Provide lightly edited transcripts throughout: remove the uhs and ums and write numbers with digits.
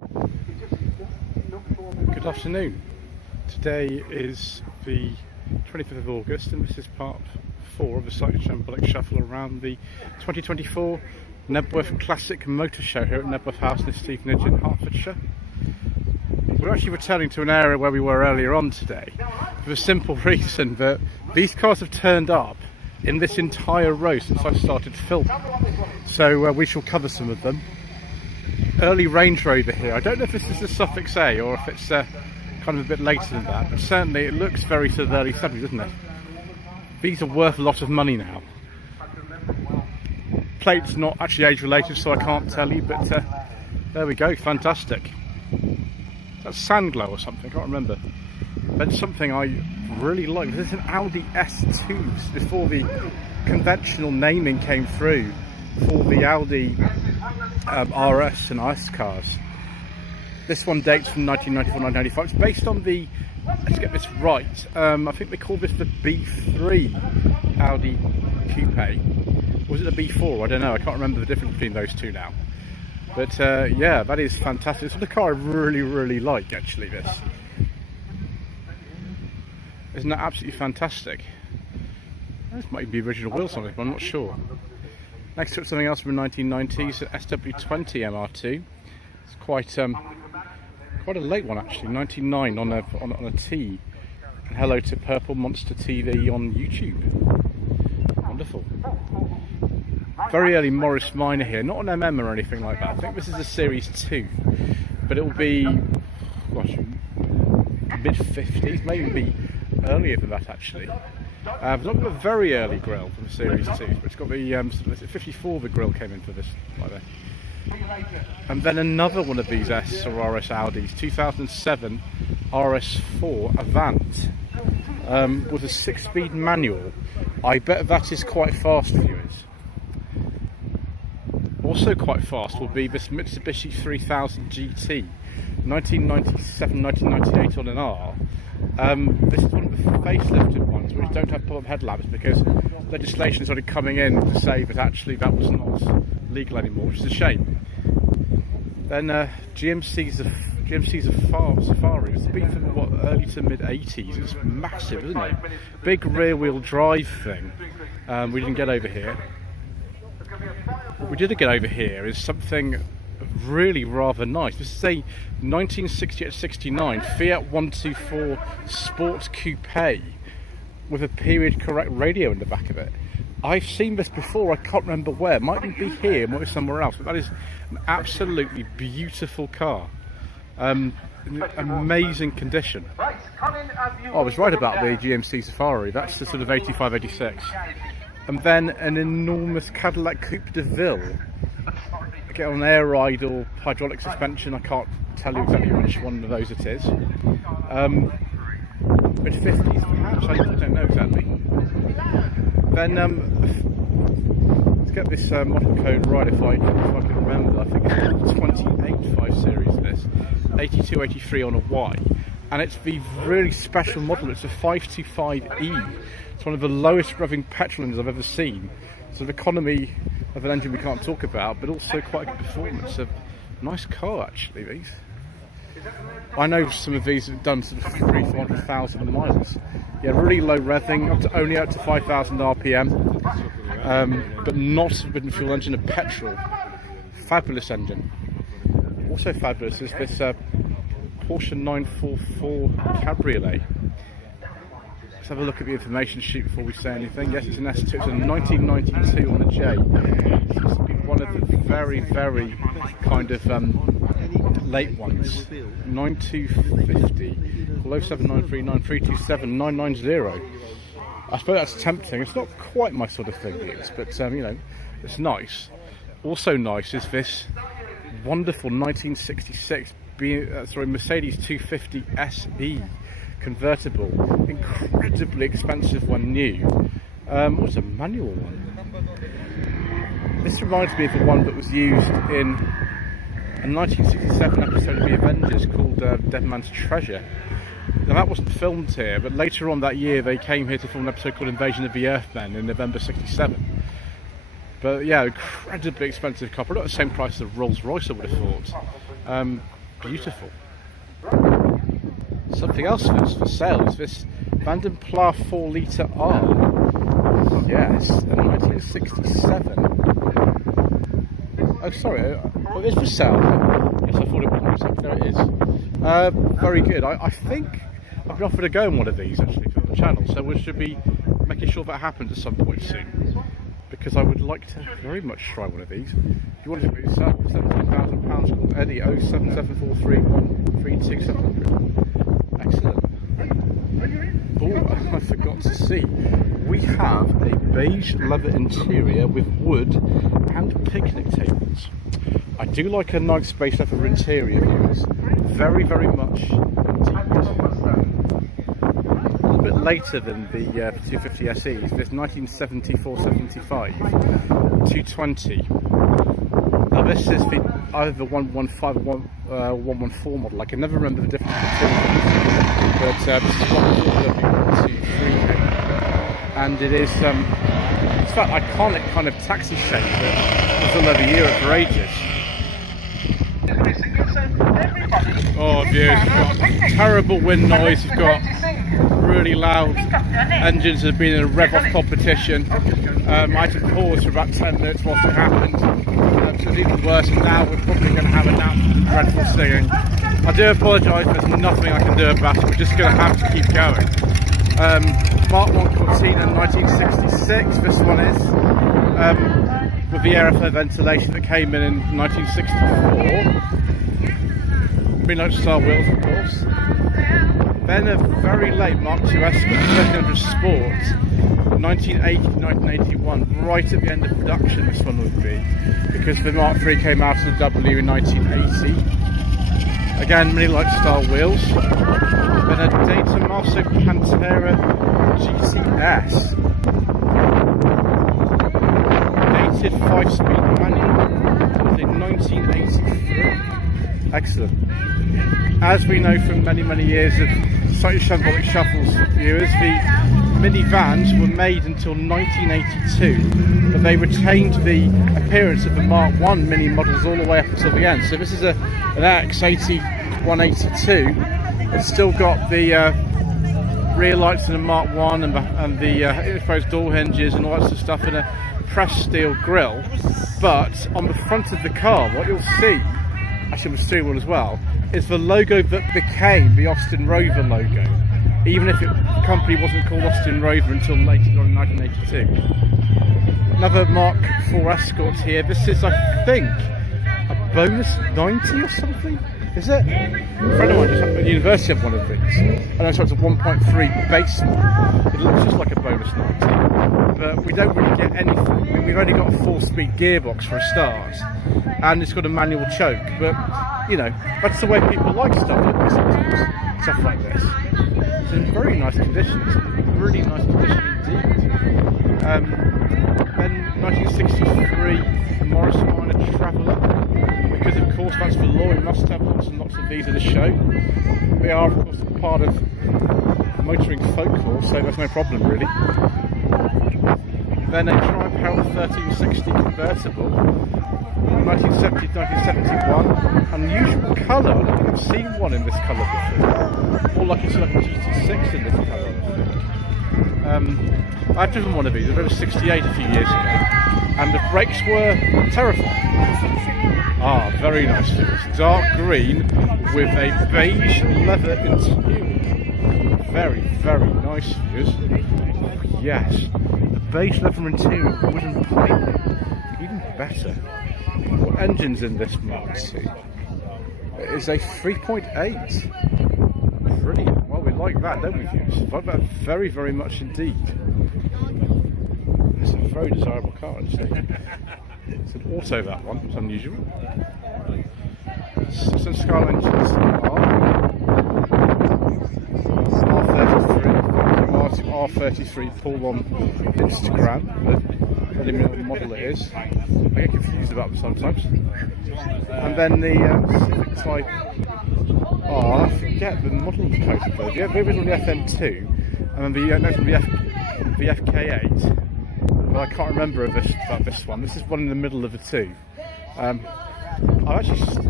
Good afternoon. Today is the 25th of August and this is part 4 of a slightly shambolic shuffle around the 2024 Knebworth Classic Motor Show here at Knebworth House in Stevenage in Hertfordshire. We're actually returning to an area where we were earlier on today for the simple reason that these cars have turned up in this entire row since I started filming. So we shall cover some of them. Early Range Rover here. I don't know if this is the Suffix A or if it's kind of a bit later than that, but certainly it looks very sort of early 70s, doesn't it? These are worth a lot of money now. Plate's not actually age related, so I can't tell you, but there we go, fantastic. That's Sandglow or something, I can't remember. But it's something I really like. This is an Audi S2 before the conventional naming came through for the Audi RS and ICE cars. This one dates from 1994-1995. It's based on the, let's get this right, I think they call this the B3 Audi Coupe. Was it the B4? I don't know, I can't remember the difference between those two now. But yeah, that is fantastic. It's the car I really like, actually, this. Isn't that absolutely fantastic? This might be the original wheel something, but I'm not sure. Next to it, something else from the 1990s, SW20 MR2. It's quite a late one actually, 99 on a T. And hello to Purple Monster TV on YouTube. Wonderful. Very early Morris Minor here, not an MM or anything like that. I think this is a Series 2, but it will be, gosh, mid-50s, maybe be earlier than that actually. It's not got a very early grille from the Series 2, but it's got the 54 the grille came in for this, like that. And then another one of these S or RS Audis, 2007 RS4 Avant, with a 6-speed manual. I bet that is quite fast, viewers. Also quite fast will be this Mitsubishi 3000 GT, 1997-1998 on an R. This is one of the facelifted ones which don't have pop-up headlamps because legislation started coming in to say that actually that was not legal anymore, which is a shame. Then GMC's Safari. It's been from what, early to mid 80s. It's massive, isn't it? Big rear-wheel drive thing. We didn't get over here. What we did get over here is something really rather nice. This is a 1968-69 Fiat 124 Sport Coupe with a period correct radio in the back of it. I've seen this before, I can't remember where. It might be here, it might be somewhere else, but that is an absolutely beautiful car. Amazing condition. Oh, I was right about the GMC Safari. That's the sort of 85-86. And then an enormous Cadillac Coupe de Ville. Get on air ride or hydraulic suspension, I can't tell you exactly which one of those it is. Mid-50s perhaps, I don't know exactly. Then let's get this model code right if I can remember. I think it's 285 series this, 8283 on a Y. And it's the really special model, it's a 525E. It's one of the lowest revving petrol engines I've ever seen. Sort of economy of an engine we can't talk about, but also quite a good performance. A nice car actually, these. I know some of these have done sort of 300,000-400,000 miles. Yeah, really low revving, only out to 5,000 RPM, but not a wooden fuel engine, a petrol. Fabulous engine. Also fabulous is this Porsche 944 Cabriolet. Let's have a look at the information sheet before we say anything. Yes, it's an S2, it's a 1992 on the J. This must be one of the very kind of late ones. 9250, 07939327990. I suppose that's tempting. It's not quite my sort of thing, but you know, it's nice. Also nice is this wonderful 1966 Mercedes 250 SE convertible, incredibly expensive one new. What's a manual one? This reminds me of the one that was used in a 1967 episode of The Avengers called Dead Man's Treasure. Now that wasn't filmed here, but later on that year they came here to film an episode called Invasion of the Earthmen in November '67. But yeah, incredibly expensive car, probably not the same price as a Rolls Royce I would have thought. beautiful. Something else that's for sale is this Vanden Pla 4 litre R. Yes, a 1967. Oh, sorry, oh, it is for sale. Yes, I thought it was. There it is. Very good. I think I've been offered a go on one of these actually for the channel, so we should be making sure that happens at some point soon. Because I would like to very much try one of these. If you want to be £17,000, call Eddie 07743132700. Excellent. Oh, I forgot to see. We have a beige leather interior with wood and picnic tables. I do like a nice beige leather interior, viewers. Very, very much a little bit later than the 250 SEs. There's 1974-75, 220. Now this is the either 115 or 114 model. I can never remember the difference between them. But this is 143, and it is it's that iconic kind of taxi shape that was all over Europe for ages. Oh, views, you've got terrible wind noise, you've got really loud engines that have been in a rev-off competition. I had to pause for about 10 minutes whilst it happened. So it's even worse, and now we're probably going to have an absolute dreadful singing. I do apologise, there's nothing I can do about it, we're just going to have to keep going. Mark 1 Cortina 1966, this one is, with the airflow ventilation that came in 1964. Midnight style wheels, of course. Then a very late Mark II Escort 1300 Sport, 1980-1981, right at the end of production this one would be, because the Mark III came out of the W in 1980. Again, mini light style wheels. Then a Data Marso Pantera GTS, dated 5-speed manual, in 1983. Excellent. As we know from many, many years of Shambolic Shuffles viewers, the minivans were made until 1982, but they retained the appearance of the Mark I mini models all the way up until the end. So this is an X80 182. It's still got the rear lights in the Mark I and the exposed door hinges and all that sort of stuff, in a pressed steel grille. But on the front of the car, what you'll see, actually with the steering wheel as well, is the logo that became the Austin Rover logo, even if the company wasn't called Austin Rover until later on in 1982. Another Mark IV Escort here. This is, I think, a bonus 90 or something, is it? A friend of mine just at the university have one of these. I know, so it's a 1.3 base model. It looks just like a bonus 90, but we don't really get anything. I mean, we've only got a 4-speed gearbox for a start, and it's got a manual choke, but you know, that's the way people like stuff like this. It's in very nice condition. It's in really nice condition indeed. Then 1963, the Morris Minor Traveller, because of course that's the law, we must have lots and lots of these at the show. We are of course part of motoring folklore, so there's no problem really. Then a Tri-Power 1360 convertible, 1970-1971, unusual colour. I don't think I've seen one in this colour before. More like it's like a GT6 in this colour, I think. I've driven one of these, I drove a 68 a few years ago, and the brakes were terrifying. Ah, very nice feels. Dark green with a beige leather interior. Very, very nice views. Yes, the beige leather interior, wooden piping, even better. What engine's in this Mark II? It is a 3.8. Brilliant. Well, we like that, don't we, viewers? We like that very, very much indeed. It's a very desirable car, actually. It's an auto, that one. It's unusual. Some Skyline R33. Paul on Instagram. The model it is. I get confused about them sometimes. And then the Civic Type. Oh, I forget the model code of those. Yeah, the original FM2, and then the FK8. But I can't remember about this one. This is one in the middle of the two. I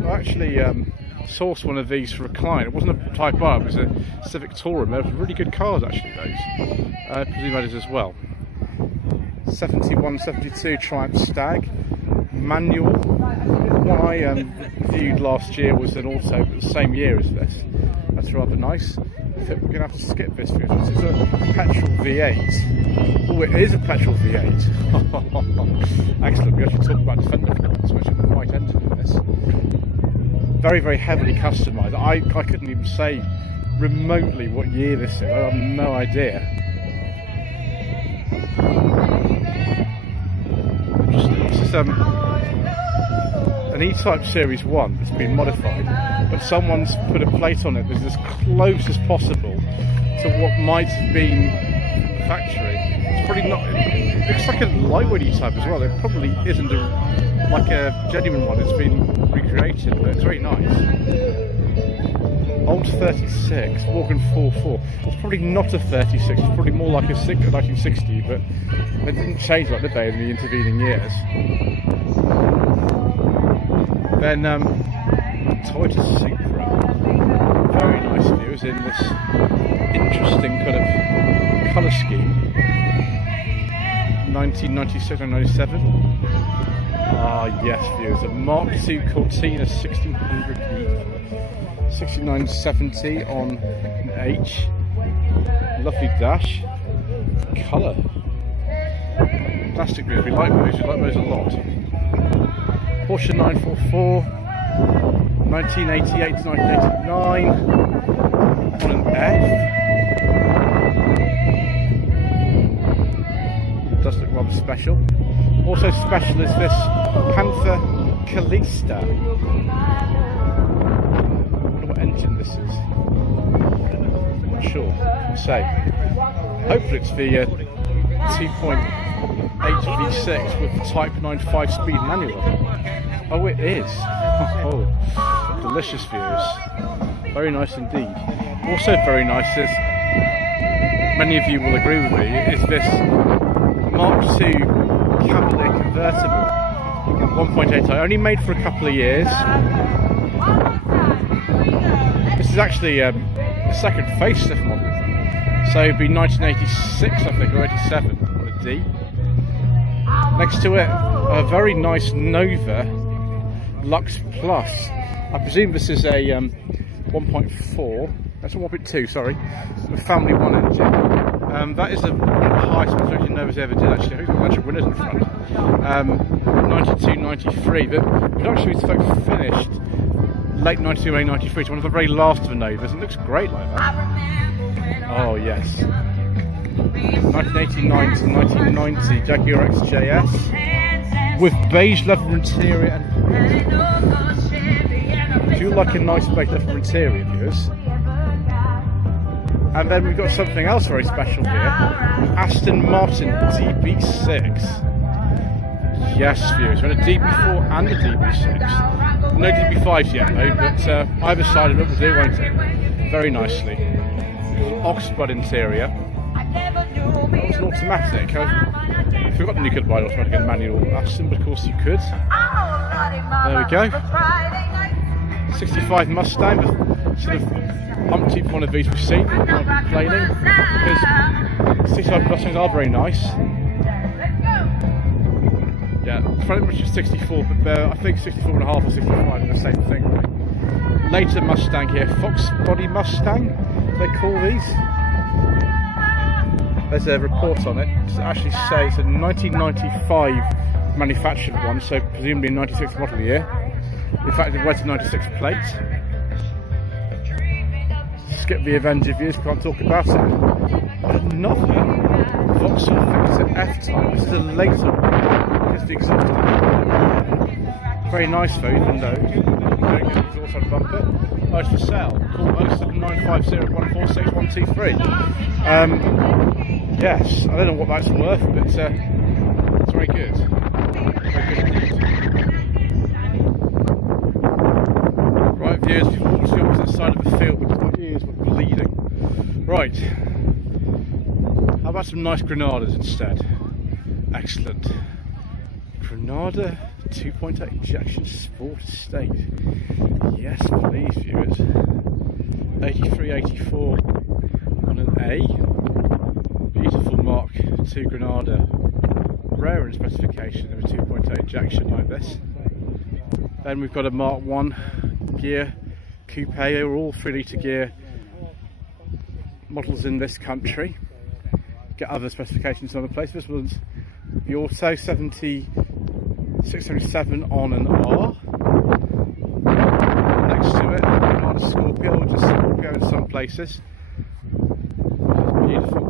actually sourced one of these for a client. It wasn't a Type R, it was a Civic Tourer. They were really good cars actually, those. I presume that is as well. 71, 72 Triumph Stag, manual. One I reviewed last year was an auto, but the same year as this. That's rather nice. I think we're going to have to skip this because this is a petrol V8. Oh, it is a petrol V8. Excellent. We actually talked about Defender cars, which are quite entered in this. Very, very heavily customised. I couldn't even say remotely what year this is. I have no idea. This is an E-Type Series 1 that's been modified, but someone's put a plate on it that's as close as possible to what might have been the factory. It's probably not. It looks like a lightweight E-Type as well. It probably isn't like a genuine one. It's been recreated, but it's very nice. Old 36, Morgan 4.4. It's probably not a 36. It's probably more like a 1960, but they didn't change like did they in the intervening years. Then Toyota Supra, very nice views in this interesting kind of colour scheme. 1996 and 97. Ah yes, views. A Mark II Cortina 1600E, 6970 on an H. Lovely dash. Colour. Plastic views. We like those. We like those a lot. Porsche 944, 1988 to 1989, on an F. Does look rather special. Also special is this Panther Calista. I wonder what engine this is. I'm not sure. I'll say. Hopefully it's the 2.8 V6 with the Type 9 5-speed manual. Oh, it is. Oh, delicious views. Very nice indeed. Also very nice is, many of you will agree with me, is this Mark II Cavalier convertible 1.8i, only made for a couple of years. This is actually a second facelift model, so it'd be 1986 I think, or 87 on a D. Next to it, a very nice Nova Lux Plus. I presume this is a 1.4. That's a 1.2, sorry. A family 1 engine. That is one of the highest construction Nova's ever did actually. I think there's a bunch of winners in front. 92, 93. The production was finished late 92, early 93. It's one of the very last of the Novas. It looks great like that. Oh yes. 1989 to 1990 Jaguar XJS with beige leather interior and if you like a nice beige leather interior, viewers. And then we've got something else very special here, Aston Martin DB6. Yes, viewers, we're in a DB4 and a DB6. No DB5s yet though, but either side of it will do, won't it? Very nicely. Oxblood interior. It's an automatic. I've forgotten you could buy an automatic and manual Aston, but of course you could. There we go. 65 Mustang, the sort of umpteenth one of these we've seen. I'm not complaining, because 65 Mustangs are very nice. Yeah, front much is 64, but I think 64.5 or 65 are the same thing. Later Mustang here, Fox Body Mustang, they call these. There's a report on it. It actually says it's a 1995 manufactured one, so presumably a 96 model year. In fact, it was a 96 plate. Skip the Avenger views, can't talk about it. Another Vauxhall Victor F-Type. This is a later one. It's the exhaust. Very nice though, even though. Very good exhaust on bumper. Oh, it's for sale. Call 07950146123. Yes, I don't know what that's worth, but it's very good. Very good indeed. Right, viewers, we've walked to the opposite side of the field, but my ears were bleeding. Right, how about some nice Granadas instead? Excellent. Granada 2.8 injection Sport Estate. Yes, please, viewers. 8384 on an A. Beautiful Mark II Granada. Rare in specification of a 2.8 ejection like this. Then we've got a Mark I gear coupe. They're all 3 litre gear models in this country. Get other specifications on the place. This one's the Auto 677 on an R. Next to it, Granada Scorpio, or just Scorpio in some places. Beautiful.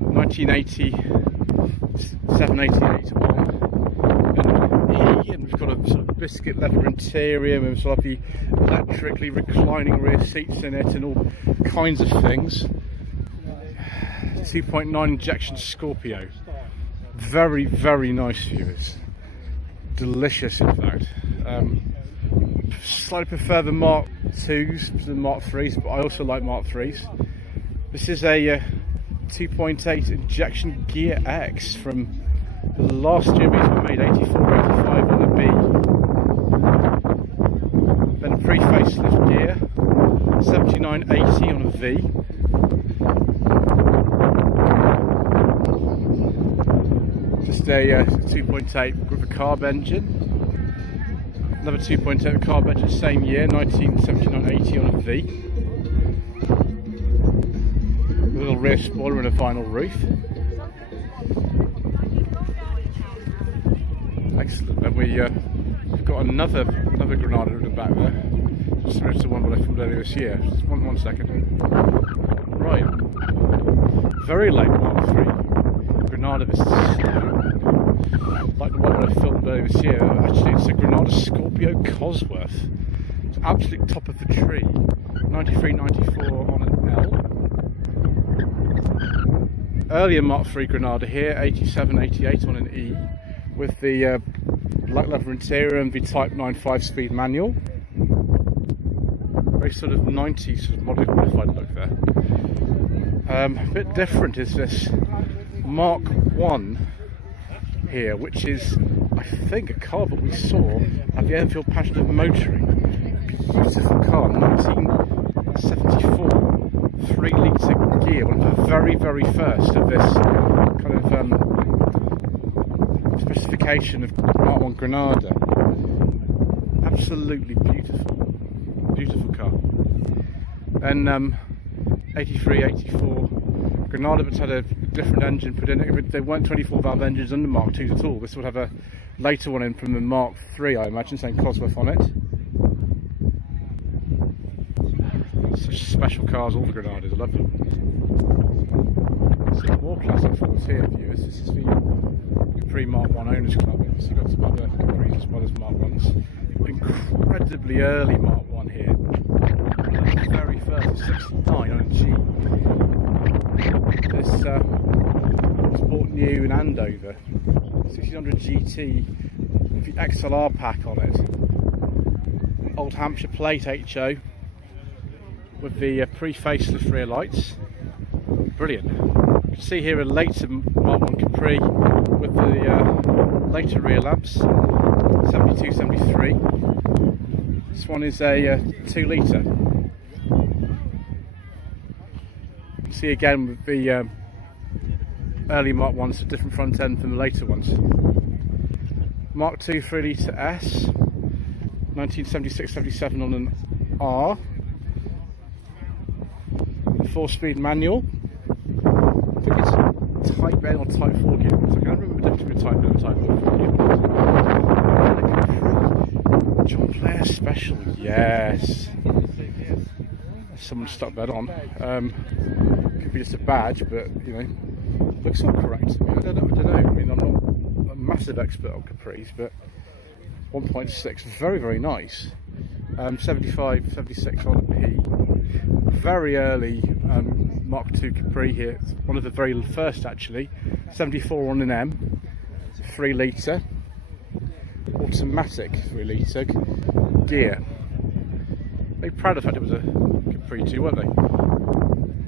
1987-88 on an E, and we've got a sort of biscuit leather interior with sort of the electrically reclining rear seats in it and all kinds of things. 2.9 injection Scorpio. Very, very nice, viewers. Delicious, in fact. Slightly prefer the Mark IIs to the Mark IIIs, but I also like Mark IIIs. This is a 2.8 injection Gear X from the last year these were made, 84-85 on the B. Then a pre-facelift gear, 79-80 on a V. Just a 2.8 with a carb engine. Another 2.8 carb engine, same year, 1979-80 on a V. A little rear spoiler and a vinyl roof. Excellent. Then we've got another Granada in the back there. Similar to one that I filmed earlier this year. Just one second. Right. Very late Mark III. Granada, this is like the one that I filmed earlier this year. Actually, it's a Granada Scorpio Cosworth. It's absolute top of the tree. 93-94 on an L. Earlier Mark III Granada here, 87-88 on an E, with the black leather interior and the Type 9 5-speed manual. Very sort of 90s sort of modified look there. A bit different is this Mark I here, which is, I think, a car that we saw at the Enfield Passion of Motoring. Beautiful car, 1974, 3 litre gear, one of the very, very first of this kind of specification of Mark I Granada. Absolutely beautiful, beautiful car. And 83-84 Granada, but had a different engine put in it. They weren't 24 valve engines under Mark IIs at all. This would have a later one in from the Mark III, I imagine, saying Cosworth on it. Such special cars, all the Granadas, I love them. Some more classic Fords here, viewers. This is the Capri Mark I Owners Club. So you've got some other Capris as well as Mark Is. Incredibly early Mark I here. The very first, 69 on a G. This was bought new in Andover. 1600 GT with the XLR pack on it. Old Hampshire plate HO with the pre-facelift rear lights. Brilliant. You can see here a later Mark I Capri with the later rear lamps, 72, 73. This one is a 2 litre. See again with the early Mark I's, a different front end from the later ones. Mark II 3 litre S, 1976-77 on an R. 4-speed manual. I think it's Type N or Type 4 gearbox. I can't remember the difference between Type N and Type 4 gearbox. John Player Special, yes. Someone stuck that on. Could be just a badge, but you know, looks all correct to me. I don't know. I mean, I'm not a massive expert on Capris, but 1.6, very, very nice. 75, 76 on a P. Very early Mark II Capri here. It's one of the very first actually. 74 on an M. 3 litre. Automatic 3 litre gear. Very proud of the fact it was a Capri too, weren't they?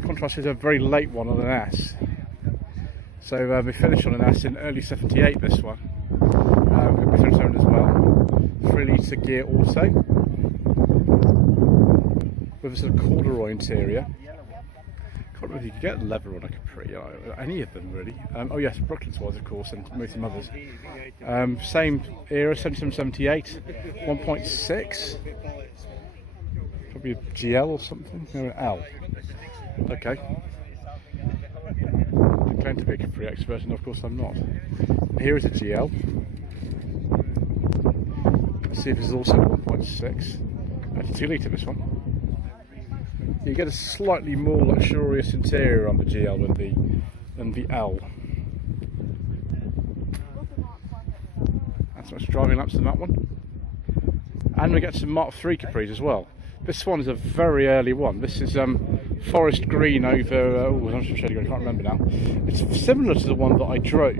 Contrast is a very late one on an S. So we finished on an S in early 78, this one. We finished on it as well. 3 litre gear auto. with a sort of corduroy interior. Can't really get leather on a Capri, any of them really. Oh yes, Brooklyn's was of course, and most of them others. Same era, 77, 78, 1.6. Probably a GL or something. No, an L. Okay. I claim to be a Capri expert, and of course I'm not. And here is a GL. Let's see if this is also 1.6. That's a 2 litre this one. You get a slightly more luxurious interior on the GL than the L. That's much driving laps on that one. And we get some Mark III Capris as well. This one is a very early one. This is forest green over, I'm sure I can't remember now. It's similar to the one that I drove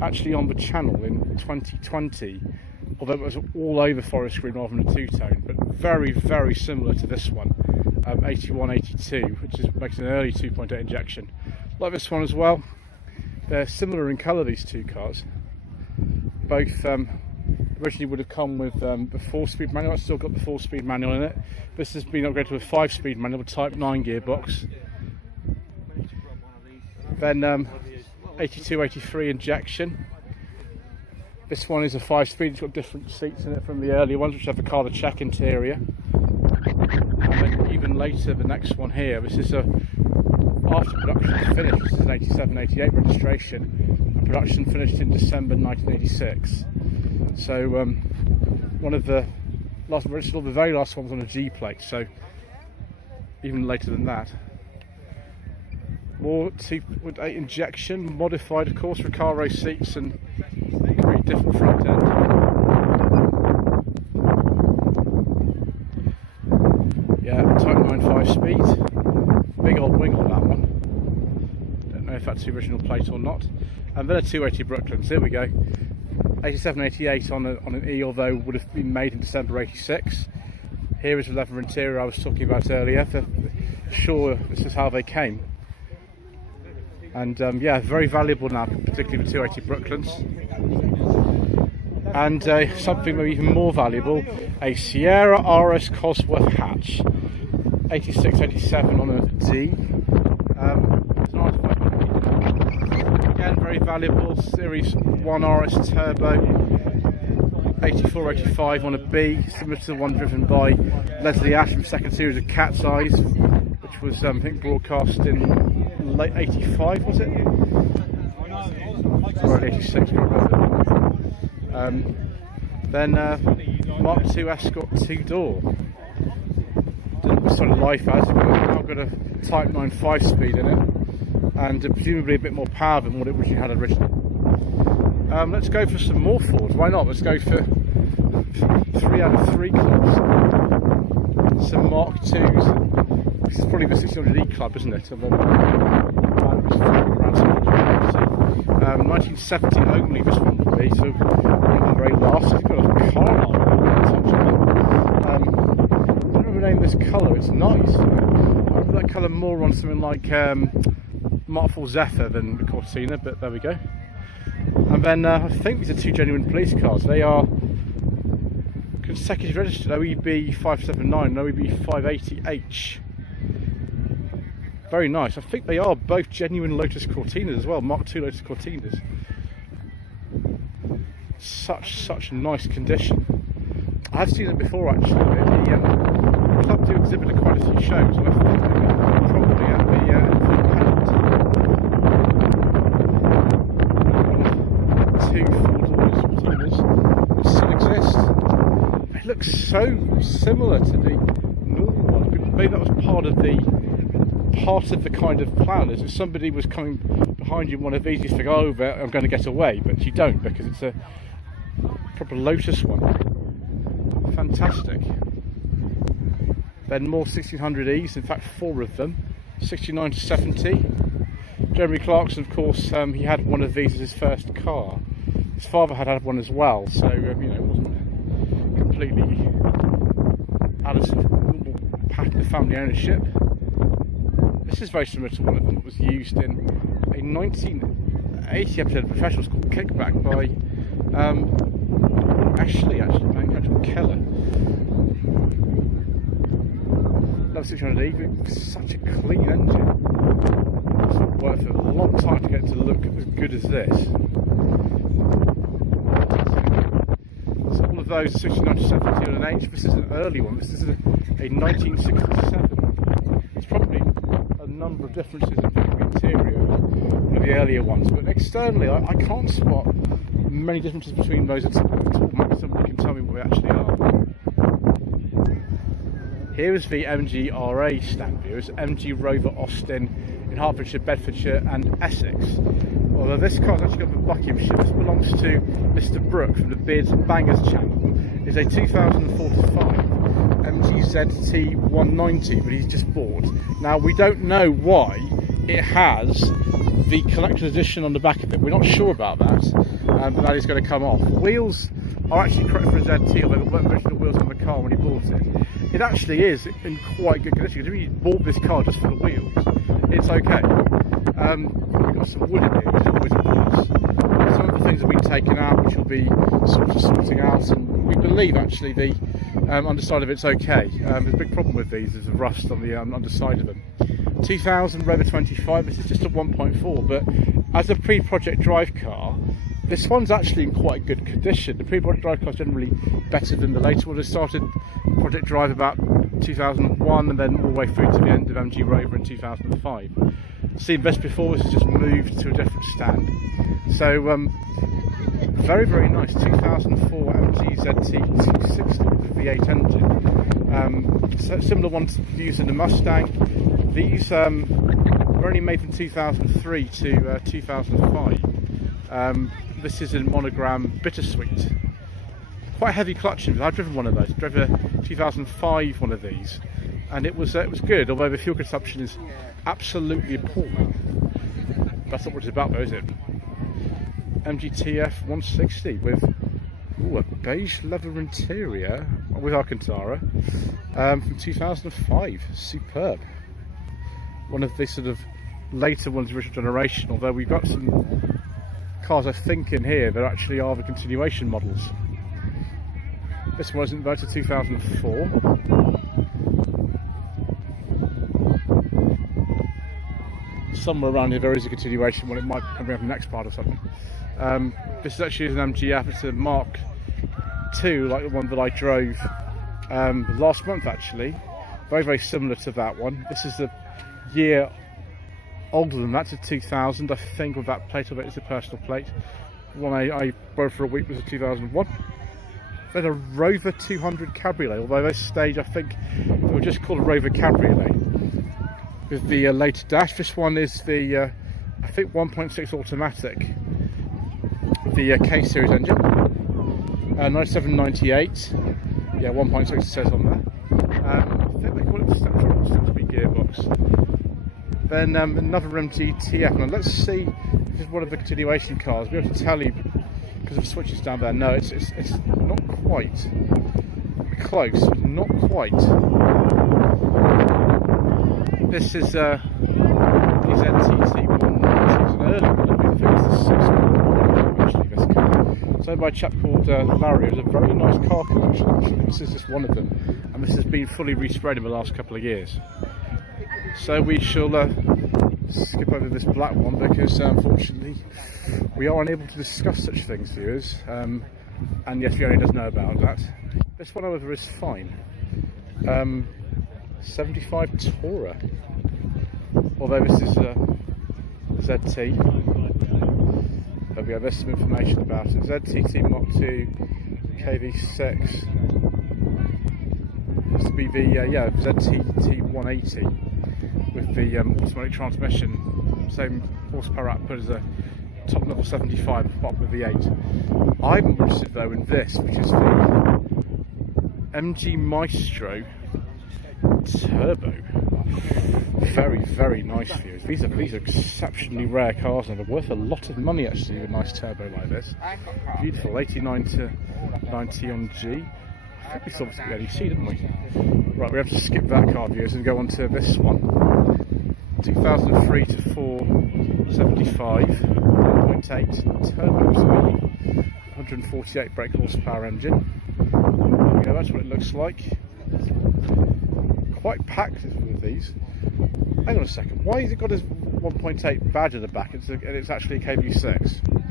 actually on the channel in 2020, although it was all over forest green rather than a two-tone, but very, very similar to this one, 81, 82, which makes an early 2.8 injection. Like this one as well. They're similar in colour, these two cars. Both originally would have come with a 4-speed manual. It's still got the 4-speed manual in it. This has been upgraded to a 5-speed manual with Type 9 gearbox. Then 82, 83 injection. This one is a 5-speed. It's got different seats in it from the earlier ones, which have the Carter check interior. And then even later, the next one here. This is a after production finish. This is an 87, 88 registration. And production finished in December 1986. So one of the last, the very last one was on a G plate. So even later than that. More 2.8 injection, modified of course, Recaro seats and very different front end. Yeah, Type 9 5-speed. Big old wing on that one. Don't know if that's the original plate or not. And then a 280 Brooklands, here we go. 87, 88 on an E, although would have been made in December 86. Here is the leather interior I was talking about earlier. For sure, this is how they came. And yeah, very valuable now, particularly the 280 Brooklands. And something maybe even more valuable, a Sierra RS Cosworth hatch, 86, 87 on a D. Again, very valuable, Series 1 RS Turbo, 84, 85 on a B, similar to the one driven by Leslie Ash from second series of Cat's Eyes, which was I think broadcast in late 85, was it? Or 86, can't remember. Then Mark II Escort 2-door. Didn't look sort of life as, but now got a Type 9 5-speed in it, and presumably a bit more power than what it originally had originally. Let's go for some more Fords. Why not? Let's go for 3 out of 3 clubs. Some Mark IIs. This is probably the 1600E club, isn't it? 1970 only, this one would be, so one of the very last. It's got a car on. I don't remember the name of this colour, it's nice. I remember that colour more on something like Mark IV Zephyr than the Cortina, but there we go. And then I think these are 2 genuine police cars. They are consecutive registered, OEB 579 and OEB 580H. Very nice. I think they are both genuine Lotus Cortinas as well, Mark II Lotus Cortinas. Such nice condition. I have seen them before actually. The club do exhibit at quite a few shows. Probably at the 2 4-door Cortinas which still exist. They look so similar to the normal one. Maybe that was part of the kind of plan, is if somebody was coming behind you in one of these, you think, oh, I'm going to get away, but you don't, because it's a proper Lotus one. Fantastic. Then more 1600Es, in fact 4 of them, 69 to 70. Jeremy Clarkson, of course, he had one of these as his first car. His father had one as well, so you know, it wasn't completely out of normal pattern of family ownership. This is very similar to one of them that was used in a 1980 episode of Professionals called Kickback by Ashley Keller. love 600E, but such a clean engine. It's worked for a long time to get it to look as good as this. So all of those 1697 on an H, this is an early one, this is a 1967. There's probably a number of differences in the interior of the earlier ones, but externally I can't spot many differences between those at all. Maybe somebody can tell me what they actually are. Here is the MG RA stand view. It's MG Rover Austin in Hertfordshire, Bedfordshire and Essex. Although this car's actually got the Buckinghamshire. This belongs to Mr. Brooke from the Beards and Bangers channel. It's a 2045 MG ZT 190 that he's just bought. Now we don't know why it has the collector's edition on the back of it. We're not sure about that, but that is going to come off. The wheels are actually correct for a ZT, although there weren't original wheels on the car when he bought it. It actually is in quite good condition. If you bought this car just for the wheels, it's okay. We've got some wood in here, which is always a plus. Some of the things have been taken out, which will be sorting out, and we believe actually the underside of it's okay. There's a big problem with these, there's a rust on the underside of them. 2000 Rover 25, this is just a 1.4, but as a pre-project drive car, this one's actually in quite good condition. The pre-project drive car is generally better than the later one. It started project drive about 2001 and then all the way through to the end of MG Rover in 2005. Seen this before, this has just moved to a different stand. So very, very nice 2004 MG ZT 260 with the V8 engine. So similar ones used in the Mustang. These were only made from 2003 to 2005. This is in monogram bittersweet. Quite heavy clutching. I've driven one of those. I drove a 2005 one of these, and it was good. Although the fuel consumption is absolutely appalling. That's not what it's about, though, is it? MGTF 160 with a beige leather interior with Alcantara from 2005. Superb. One of the sort of later ones, original generation. Although we've got some cars, I think, in here that actually are the continuation models. This one isn't voted 2004. Somewhere around here there is a continuation one. It might come from the next part or something. This is actually an MGF. It's a Mark II, like the one that I drove last month, actually. Very, very similar to that one. This is a year older than that, to 2000, I think, with that plate of it. It's a personal plate. The one I rode for a week was a 2001. Then a Rover 200 Cabriolet, although this stage I think it would just call a Rover Cabriolet with the later dash. This one is the I think 1.6 automatic, the K series engine, 9798. Yeah, 1.6 it says on there. I think they call it the step-speed gearbox. Then another MGTF. Now let's see if this is one of the continuation cars. I'll be able to tell you because of the switches down there. No, it's not quite close. Not quite. This is the ZTT1. It's an early one. I think it's the 6th one actually. This car. It's owned by a chap called Larry. It was a very nice car collection actually. This is just one of them, and this has been fully resprayed in the last couple of years. So we shall skip over this black one because unfortunately we are unable to discuss such things, viewers. And yes, Fiona does know about that. This one, however, is fine. 75 Tourer. Although this is a ZT. There we go, there's some information about it. ZTT Mark II KV6. This would be the ZTT 180 with the automatic transmission. Same horsepower output as a top level 75 apart with the 8. I'm interested though in this, which is the MG Maestro Turbo. Very, very nice views. These are exceptionally rare cars and they're worth a lot of money actually with a nice turbo like this. Beautiful, 89 to 90 on G. I think we saw this at the NEC, didn't we? Right, we have to skip that car, viewers, and go on to this one. 2003 to 475, 1.8 turbo speed, 148 brake horsepower engine. There we go, that's what it looks like. quite packed with these. Hang on a second, why has it got a 1.8 badge at the back and it's actually a KB6?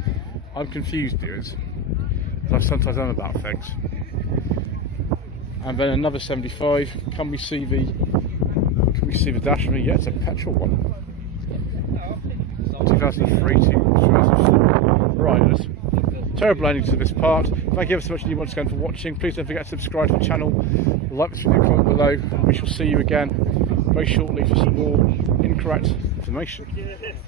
I'm confused, viewers, because I sometimes am about things. And then another 75. Can we see the dash? Yeah, it's a petrol one. 2003 to 2004. Right, there's terrible ending to this part. Thank you ever so much once again for watching. Please don't forget to subscribe to the channel, like this video, comment below. We shall see you again very shortly for some more incorrect information.